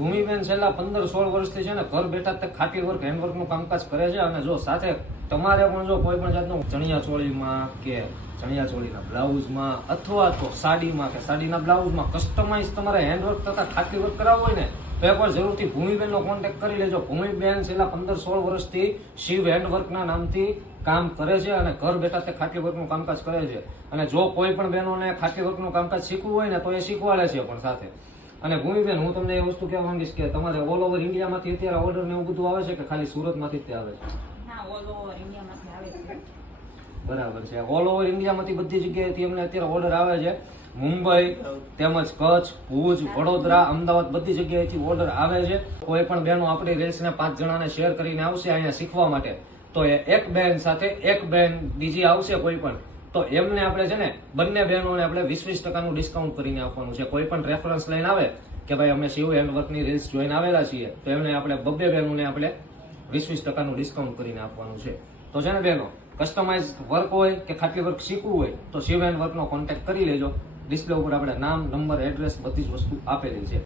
ભૂમિબેન છેલ્લા 15-16 વર્ષથી છે ને ઘર બેઠા તે ખાટી વર્ક હેન્ડવર્કનું કામકાજ કરે છે અને જો સાથે તમારે પણ જો કોઈ પણ જાતનું ચણિયા ચોળીમાં કે ચણિયા ચોળીના બ્લાઉઝમાં અથવા તો સાડીમાં કે સાડીના બ્લાઉઝમાં કસ્ટમાઇઝ તમારે હેન્ડવર્ક તથા ખાટી વર્ક કરાવવું હોય ને તો એકવાર જરૂરથી ભૂમિબેનનો કોન્ટેક્ટ કરી લેજો. ભૂમિબેન છેલ્લા 15-16 વર્ષથી શિવ હેન્ડવર્કના નામથી કામ કરે છે અને ઘર બેઠા તે ખાટલી વર્કનું કામકાજ કરે છે. અને જો કોઈ પણ બહેનોને ખાટલી વર્કનું કામકાજ શીખવું હોય ને તો એ શીખવાડે છે પણ સાથે. અને ભૂમિબેન હું તમને એ વસ્તુ કહેવા માંગીશ કે તમારે ઓલ ઓવર ઇન્ડિયામાંથી અત્યારે ઓર્ડર ને એવું બધું આવે છે કે ખાલી સુરતમાંથી જ તે આવે છે? ના, ઓલ ઓવર ઇન્ડિયામાંથી આવે છે. બરાબર છે. ઓલ ઓવર ઇન્ડિયામાંથી બધી જગ્યાએથી અમને અત્યારે ઓર્ડર આવે છે. મુંબઈ તેમજ કચ્છ, ભુજ, વડોદરા, અમદાવાદ બધી જગ્યાએથી ઓર્ડર આવે છે. કોઈ પણ બહેનો આપણી રીલ્સને 5 જણાને શેર કરીને આવશે અહીંયા શીખવા માટે તો એ એક બેન સાથે એક બેન બીજી આવશે કોઈ પણ તો એમને આપણે છે ને બંને બહેનોને આપણે 20% ડિસ્કાઉન્ટ કરીને આપવાનું છે. કોઈ પણ રેફરન્સ લઈને આવે કે ભાઈ અમે શિવ હેન્ડવર્કની રીલ્સ જોઈને આવેલા છીએ તો એમને આપણે બબ્બે બહેનોને આપણે 20% ડિસ્કાઉન્ટ કરીને આપવાનું છે. તો છે ને બહેનો કસ્ટમાઇઝ વર્ક હોય કે ખાટલી વર્ક શીખવું હોય તો શિવ હેન્ડવર્કનો કોન્ટેક્ટ કરી લેજો. ડિસ્પ્લે ઉપર આપણે નામ, નંબર, એડ્રેસ બધી જ વસ્તુ આપેલી છે.